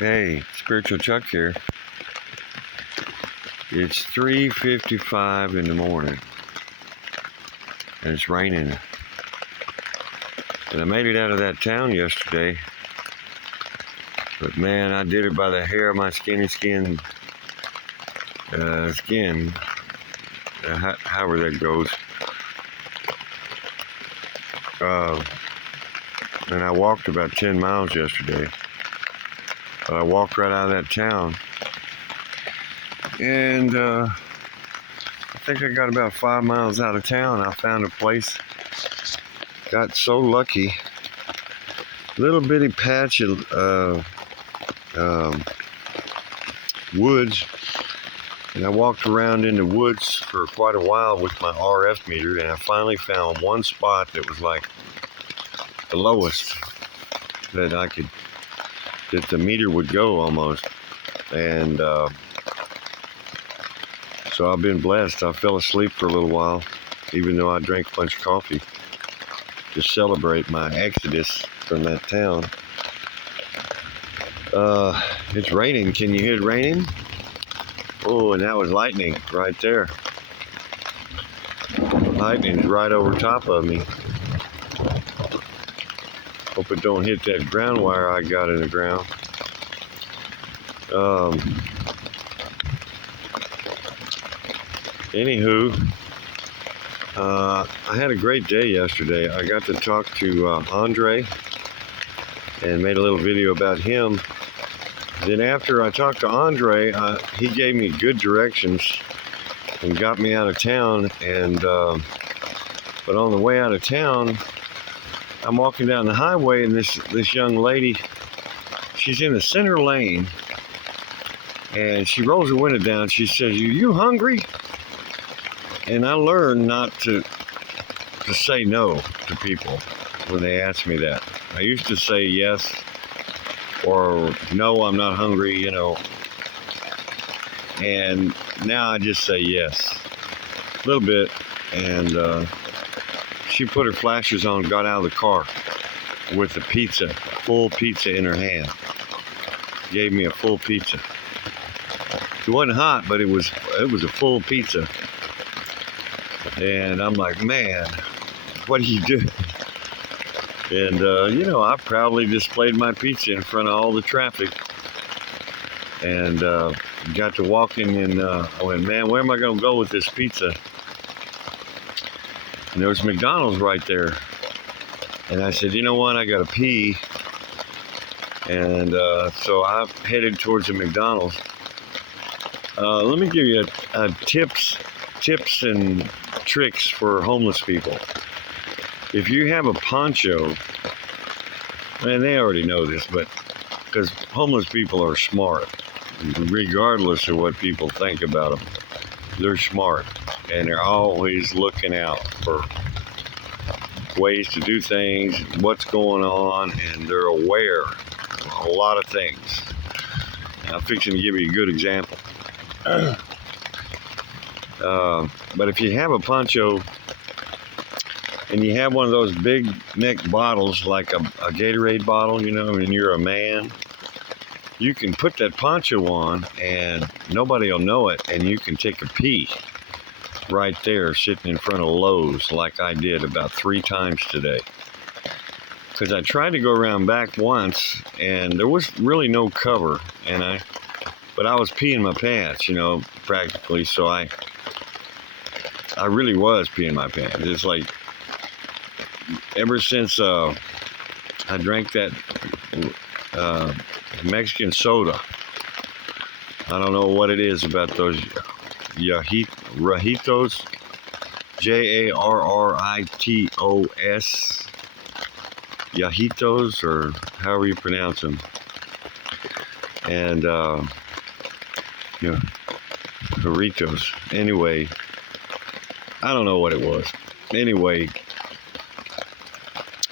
Hey, Spiritual Chuck here. It's 3:55 in the morning, and it's raining. And I made it out of that town yesterday, but man, I did it by the hair of my skin, however that goes. And I walked about 10 miles yesterday. But I walked right out of that town, and I think I got about 5 miles out of town. I found a place. Got so lucky. Little bitty patch of woods, and I walked around in the woods for quite a while with my RF meter, and I finally found one spot that was like the lowest that the meter would go almost. And so I've been blessed. I fell asleep for a little while, even though I drank a bunch of coffee to celebrate my exodus from that town. It's raining. Can you hear it raining? Oh, and that was lightning right there. Lightning's right over top of me. Hope it don't hit that ground wire I got in the ground. Anywho, I had a great day yesterday. I got to talk to Andre and made a little video about him. Then after I talked to Andre, he gave me good directions and got me out of town. And but on the way out of town, I'm walking down the highway, and this young lady, she's in the center lane, and she rolls her window down. She says, "Are you hungry?" And I learned not to say no to people when they ask me that. I used to say yes or no, I'm not hungry, and now I just say yes a little bit. And she put her flashers on, got out of the car with a full pizza in her hand. Gave me a full pizza. It wasn't hot, but it was a full pizza. And I'm like, man, what do you do? And I proudly displayed my pizza in front of all the traffic, and got to walking, and I went, man, where am I going to go with this pizza? And there was McDonald's right there. And I said, you know what, I got to pee. And so I headed towards the McDonald's. Let me give you tips and tricks for homeless people. If you have a poncho, and they already know this, but because homeless people are smart, regardless of what people think about them, they're smart, and they're always looking out for ways to do things, what's going on, and they're aware of a lot of things. And I'm fixing to give you a good example. But if you have a poncho and you have one of those big neck bottles, like a Gatorade bottle, and you're a man, you can put that poncho on and nobody will know it, and you can take a pee right there sitting in front of Lowe's, like I did about 3 times today. Because I tried to go around back once, and there was really no cover, but I was peeing my pants, practically, so I really was peeing my pants. It's like, ever since I drank that Mexican soda, I don't know what it is about those Jarritos, Jarritos, Jarritos, or however you pronounce them, and Jarritos. Anyway, I don't know what it was. Anyway,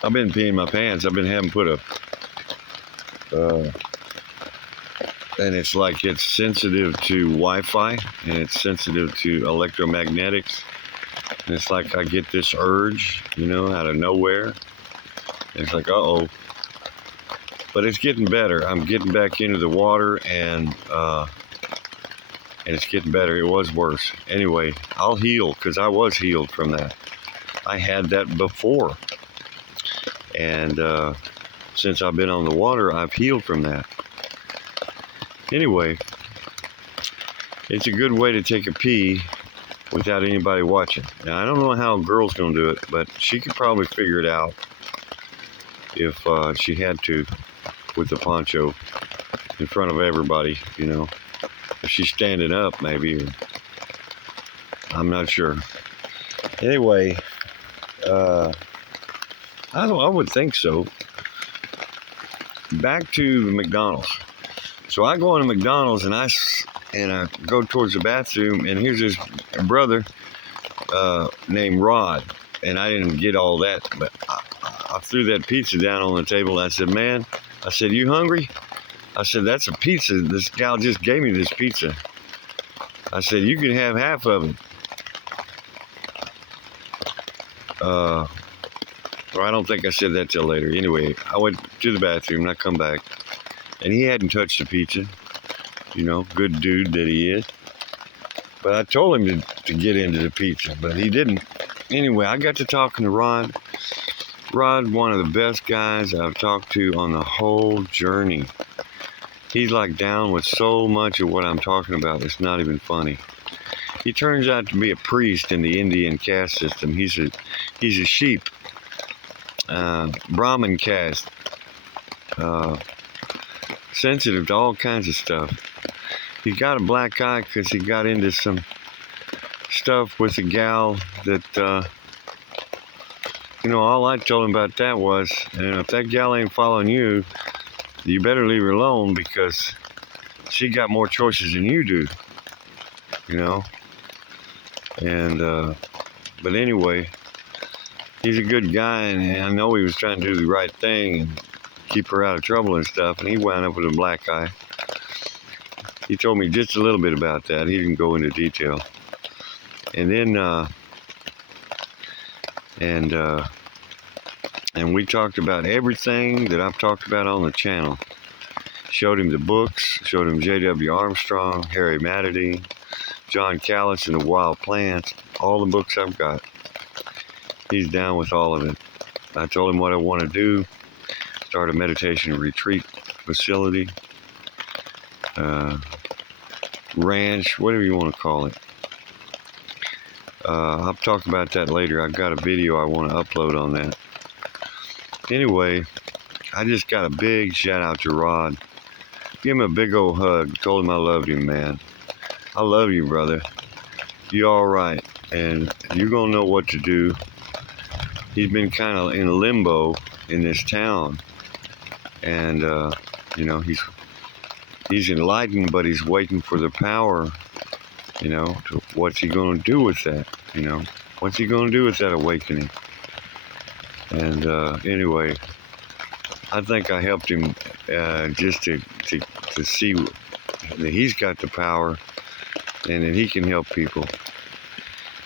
I've been peeing my pants. I've been having put and it's like it's sensitive to Wi-Fi, and it's sensitive to electromagnetics. And it's like I get this urge, out of nowhere. And it's like, uh-oh. But it's getting better. I'm getting back into the water, and it's getting better. It was worse. Anyway, I'll heal, because I was healed from that. I had that before. And since I've been on the water, I've healed from that. Anyway, it's a good way to take a pee without anybody watching. Now, I don't know how a girl's going to do it, but she could probably figure it out if she had to, with the poncho in front of everybody, you know. If she's standing up, maybe. Or, I'm not sure. Anyway, I would think so. Back to McDonald's. So I go into McDonald's, and I go towards the bathroom, and here's this brother named Rod, and I didn't get all that, but I threw that pizza down on the table, and I said, man, I said, you hungry? I said, that's a pizza. This gal just gave me this pizza. I said, you can have half of it. Or I don't think I said that till later. Anyway, I went to the bathroom, and I come back, and he hadn't touched the pizza. You know, good dude that he is. But I told him to get into the pizza, but he didn't. Anyway, I got to talking to Rod. Rod, one of the best guys I've talked to on the whole journey. He's like down with so much of what I'm talking about. It's not even funny. He turns out to be a priest in the Indian caste system. He's a sheep, Brahmin caste, sensitive to all kinds of stuff. He got a black eye because he got into some stuff with a gal that, you know, all I told him about that was, you know, if that gal ain't following you, you better leave her alone, because she got more choices than you do, you know. And, but anyway, he's a good guy, and I know he was trying to do the right thing and keep her out of trouble and stuff, and he wound up with a black eye. He told me just a little bit about that. He didn't go into detail. And then, and we talked about everything that I've talked about on the channel. Showed him the books, showed him J.W. Armstrong, Harry Matadine, John Callis and the Wild Plants, all the books I've got. He's down with all of it. I told him what I want to do, start a meditation retreat facility, ranch, whatever you want to call it. I'll talk about that later. I've got a video I want to upload on that. Anyway, I just got a big shout out to Rod. Give him a big old hug. Told him I loved him, man. I love you, brother. You all right, and you're gonna know what to do. He's been kind of in limbo in this town, and you know, he's enlightened, but he's waiting for the power. You know, what's he gonna do with that? You know, what's he gonna do with that awakening? And anyway, I think I helped him just to see that he's got the power and that he can help people.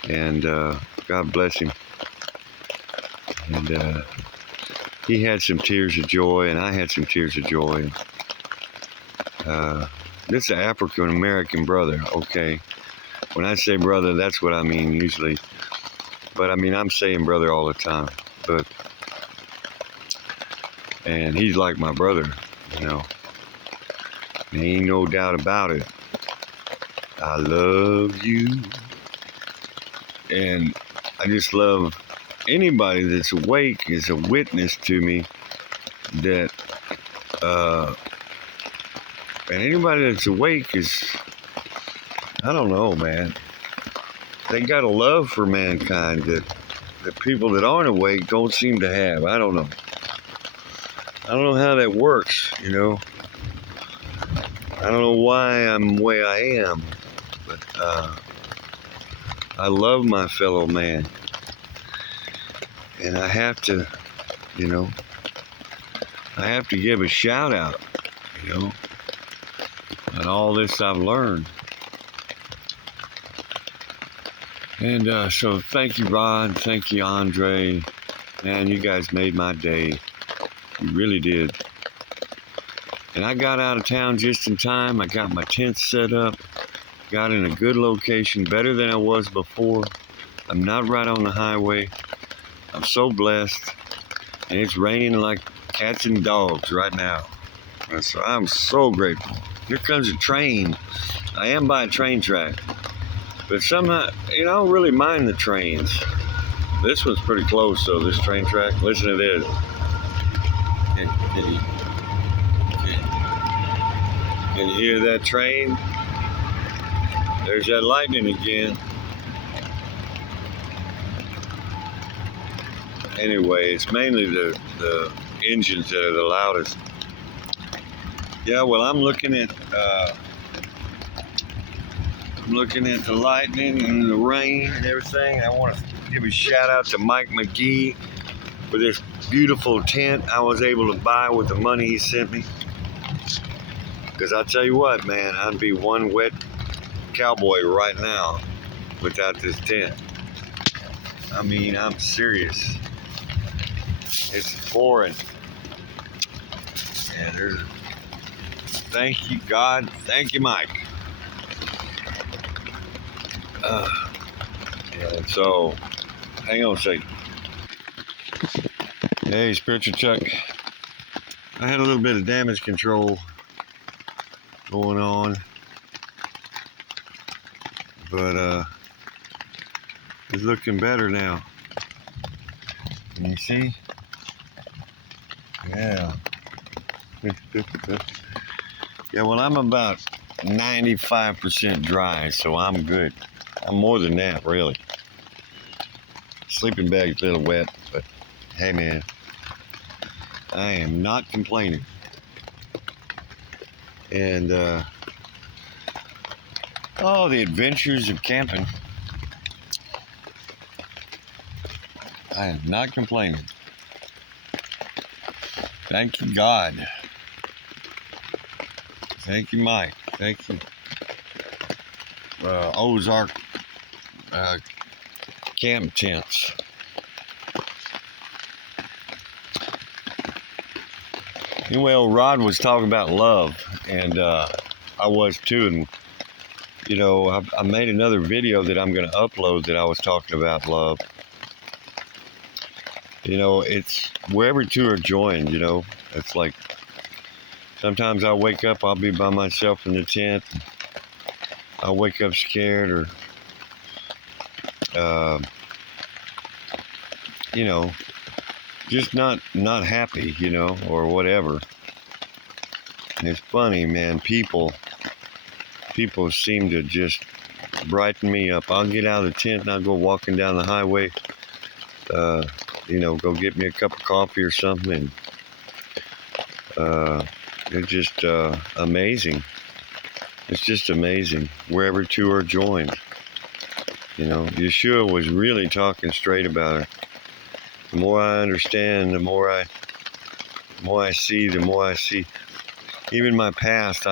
And God bless him. And he had some tears of joy, and I had some tears of joy. This is an African American brother, okay? When I say brother, that's what I mean usually. But I mean, I'm saying brother all the time. But, and he's like my brother, you know. There ain't no doubt about it. I love you. And I just love anybody that's awake is a witness to me that, and anybody that's awake is, I don't know, man. They got a love for mankind that people that aren't awake don't seem to have. I don't know. I don't know how that works, you know. I don't know why I'm the way I am, but I love my fellow man. And I have to, you know, I have to give a shout out, you know, on all this I've learned. And so thank you, Rod. Thank you, Andre. Man, you guys made my day. You really did. And I got out of town just in time. I got my tent set up, got in a good location, better than I was before. I'm not right on the highway. I'm so blessed. And it's raining like cats and dogs right now. And so I'm so grateful. Here comes a train. I am by a train track. But somehow, I don't really mind the trains. This one's pretty close, though, this train track. Listen to this. Can you hear that train? There's that lightning again. Anyway, it's mainly the engines that are the loudest. Yeah, well, I'm looking at the lightning and the rain and everything. I want to give a shout out to Mike McGee for this beautiful tent I was able to buy with the money he sent me. Because I tell you what, man, I'd be one wet cowboy right now without this tent. I mean, I'm serious. It's foreign. And there's, thank you, God. Thank you, Mike. And so, hang on a second. Hey, Spiritual Chuck. I had a little bit of damage control going on, but it's looking better now. Can you see? Yeah. Yeah, well, I'm about 95% dry, so I'm good. I'm more than that, really. Sleeping bag's a little wet, but hey, man, I am not complaining. And, the adventures of camping. I am not complaining. Thank you, God. Thank you, Mike. Thank you, Ozark camp tents. Anyway, Rod was talking about love, and I was too. And I made another video that I'm going to upload that I was talking about love. It's wherever two are joined. It's like sometimes I'll wake up, I'll be by myself in the tent. I'll wake up scared, or just not happy, or whatever. And it's funny, man. People seem to just brighten me up. I'll get out of the tent and I'll go walking down the highway. Go get me a cup of coffee or something. And it's just amazing. It's just amazing wherever two are joined. Yeshua was really talking straight about it. The more I understand, the more I see, the more I see. Even my past,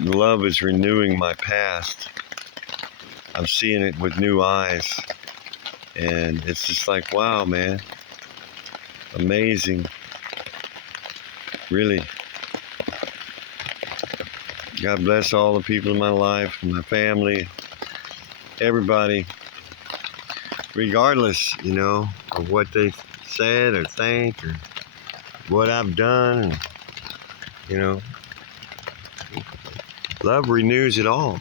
love is renewing my past. I'm seeing it with new eyes. And it's just like, wow, man. Amazing. Really. God bless all the people in my life, my family, everybody. Regardless, of what they said or think or what I've done. Love renews it all.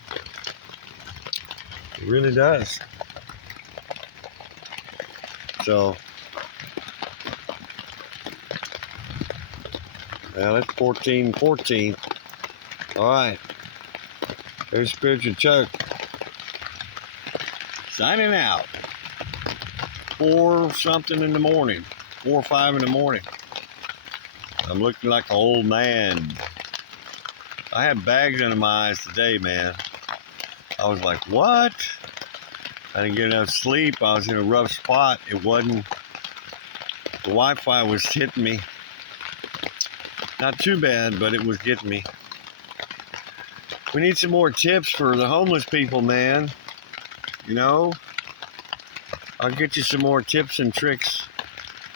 It really does. So, well, it's 14:14. All right. There's Spiritual Chuck signing out. 4-something in the morning. 4 or 5 in the morning. I'm looking like an old man. I had bags under my eyes today, man. I was like, what? I didn't get enough sleep. I was in a rough spot. It wasn't, the Wi-Fi was hitting me. Not too bad, but it was getting me. We need some more tips for the homeless people, man. I'll get you some more tips and tricks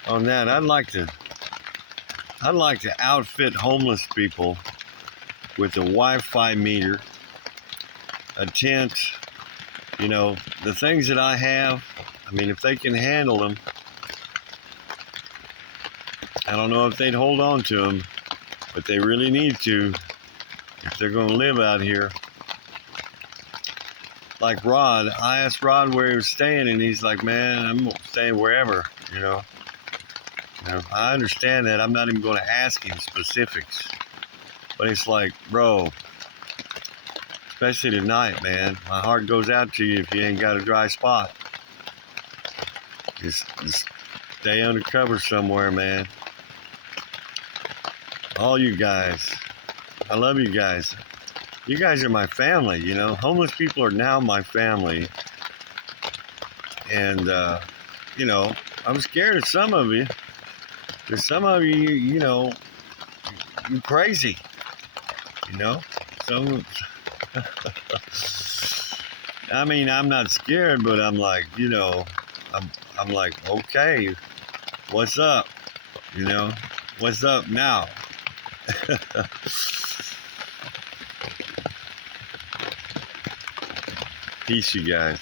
on that. I'd like I'd like to outfit homeless people with a Wi-Fi meter, a tent, you know, the things that I have. I mean, if they can handle them, I don't know if they'd hold on to them, but they really need to if they're going to live out here. Like Rod, I asked Rod where he was staying, and he's like, man, I'm staying wherever, you know. I understand that. I'm not even going to ask him specifics. But it's like, bro, especially tonight, man, my heart goes out to you if you ain't got a dry spot. Just stay under cover somewhere, man. All you guys, I love you guys. You guys are my family, you know. Homeless people are now my family. And, you know, I'm scared of some of you. There's some of you, you know, you're crazy, you know. Some, I mean, I'm not scared, but I'm like, you know, I'm like, okay, what's up? You know, what's up now? Peace, you guys.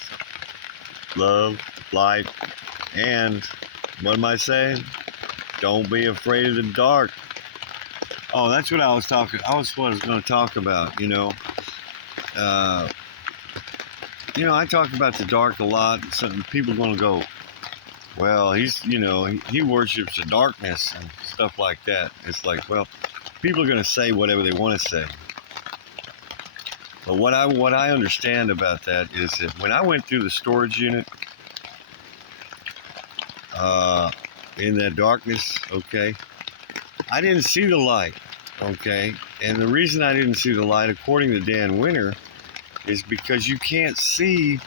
Love, light, and what am I saying? Don't be afraid of the dark. Oh, that's what I was talking. I was going to talk about. You know, I talk about the dark a lot. Some people are going to go, well, he's, you know, he worships the darkness and stuff like that. It's like, well, people are going to say whatever they want to say. But what I understand about that is that when I went through the storage unit, in that darkness, okay, I didn't see the light, okay? And the reason I didn't see the light, according to Dan Winter, is because you can't see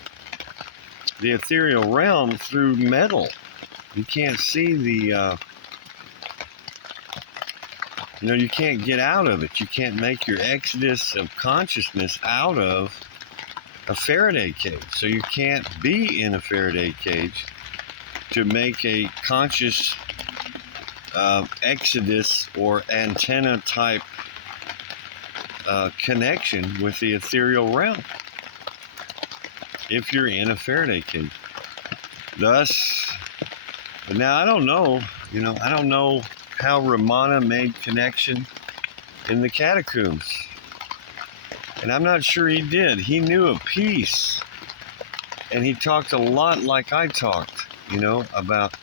the ethereal realm through metal. You can't see the, you can't get out of it. You can't make your exodus of consciousness out of a Faraday cage. So you can't be in a Faraday cage to make a conscious exodus or antenna type connection with the ethereal realm if you're in a Faraday cage. Thus, but now I don't know, I don't know how Ramana made connection in the catacombs. And I'm not sure he did. He knew a piece. And he talked a lot like I talked, about,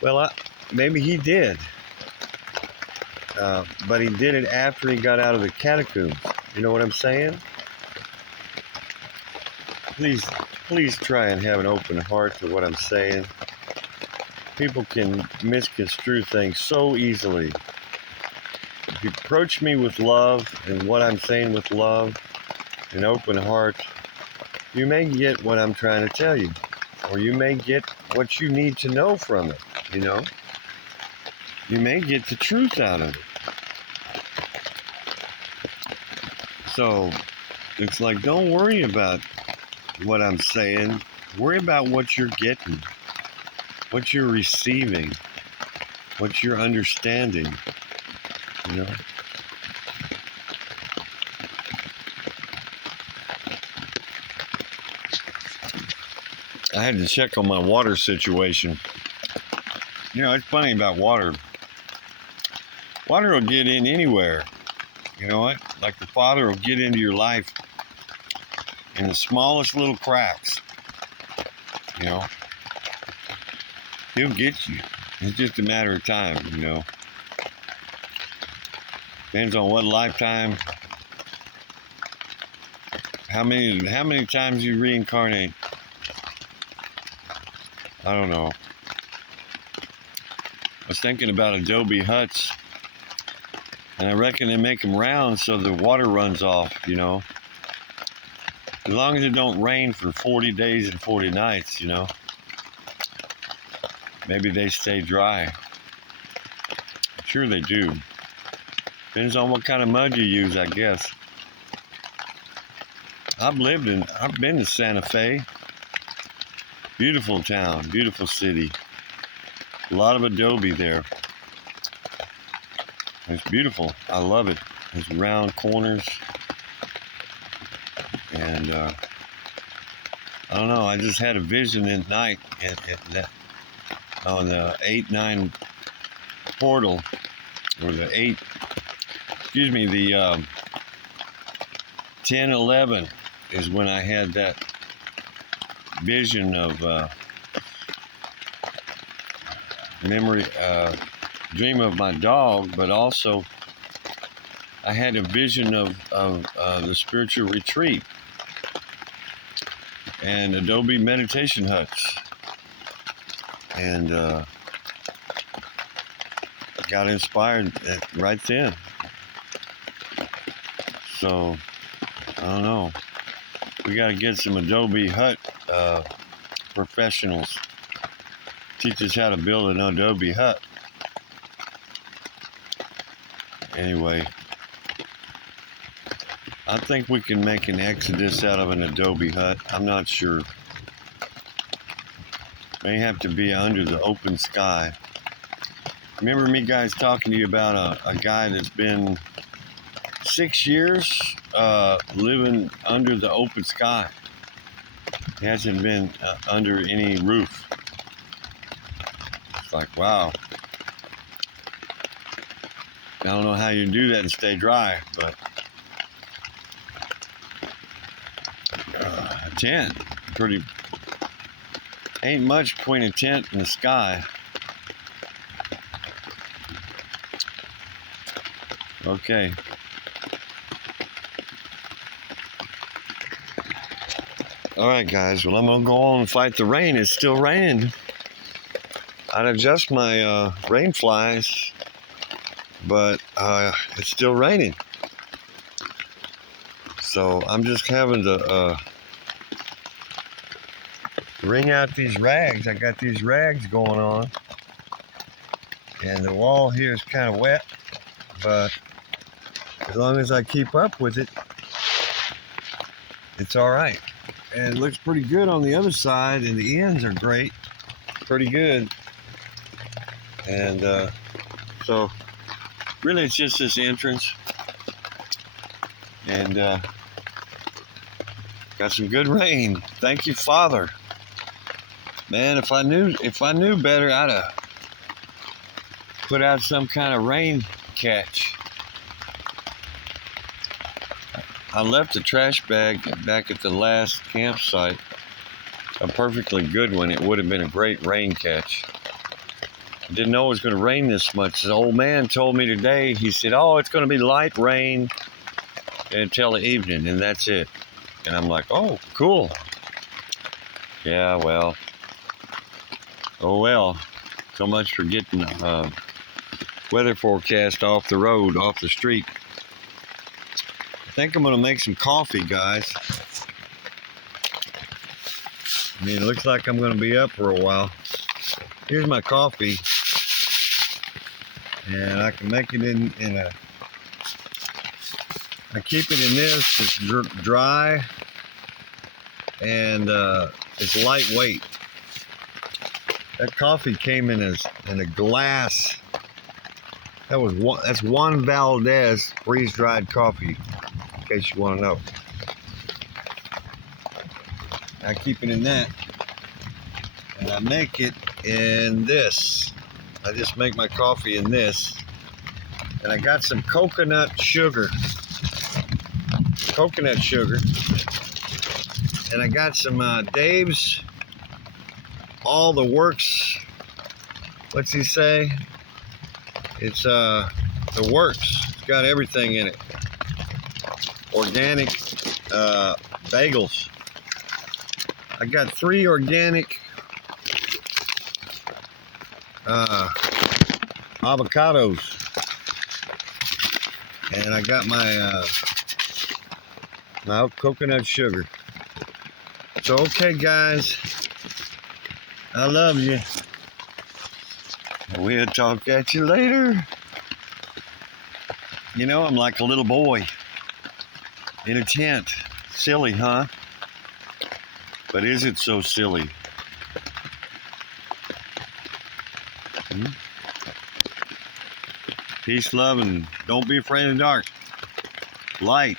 well, maybe he did. But he did it after he got out of the catacombs. You know what I'm saying? Please try and have an open heart to what I'm saying. People can misconstrue things so easily. If you approach me with love and what I'm saying with love, an open heart, you may get what I'm trying to tell you. Or you may get what you need to know from it, You may get the truth out of it. So, it's like, don't worry about what I'm saying. Worry about what you're getting, what you're receiving, what you're understanding, I had to check on my water situation. It's funny about water. Water will get in anywhere. You know what? Like the Father will get into your life in the smallest little cracks. He'll get you. It's just a matter of time, Depends on what lifetime, how many times you reincarnate. I don't know. I was thinking about adobe huts, and I reckon they make them round so the water runs off, As long as it don't rain for 40 days and 40 nights, Maybe they stay dry. I'm sure they do. Depends on what kind of mud you use, I guess. I've been to Santa Fe. Beautiful town, beautiful city. A lot of adobe there. It's beautiful. I love it. It's round corners. And I don't know, I just had a vision at night on the 8-9 portal, or the 10-11 is when I had that vision of dream of my dog, but also I had a vision of the spiritual retreat and Adobe meditation huts, and got inspired right then. So I don't know, we got to get some Adobe hut professionals, teach us how to build an Adobe hut. Anyway, I think we can make an exodus out of an Adobe hut. I'm not sure. May have to be under the open sky. Remember me guys talking to you about a guy that's been 6 years living under the open sky. He hasn't been under any roof. It's like, wow. I don't know how you do that and stay dry, but a tent, ain't much between a tent and the sky. Okay. All right, guys. Well, I'm gonna go on and fight the rain. It's still raining. I'd adjust my rain flies, but it's still raining. So I'm just having to wring out these rags. I got these rags going on, and the wall here is kind of wet, but as long as I keep up with it, it's all right. And it looks pretty good on the other side, and the ends are great, pretty good. And so really it's just this entrance, and got some good rain. Thank you, Father. Man, if I knew better, I'd have put out some kind of rain catch. I left the trash bag back at the last campsite, a perfectly good one. It would have been a great rain catch. I didn't know it was going to rain this much. The old man told me today, he said, oh, it's going to be light rain until the evening, and that's it. And I'm like, oh, cool. Yeah, well. Oh, well. So much for getting weather forecast off the road, off the street. I think I'm going to make some coffee, guys. I mean, it looks like I'm going to be up for a while. Here's my coffee. And I can make it in a... I keep it in this. It's dry. And it's lightweight. That coffee came in a glass. That's Juan Valdez freeze-dried coffee, in case you want to know. I keep it in that, and I make it in this. I just make my coffee in this, and I got some coconut sugar, and I got some Dave's All the Works. What's he say? It's the Works. It's got everything in it. Organic bagels. I got 3 organic avocados, and I got my coconut sugar. So okay, guys, I love you. We'll talk at you later. You know, I'm like a little boy in a tent. Silly, huh? But is it so silly? Peace, love, and don't be afraid of the dark. Light.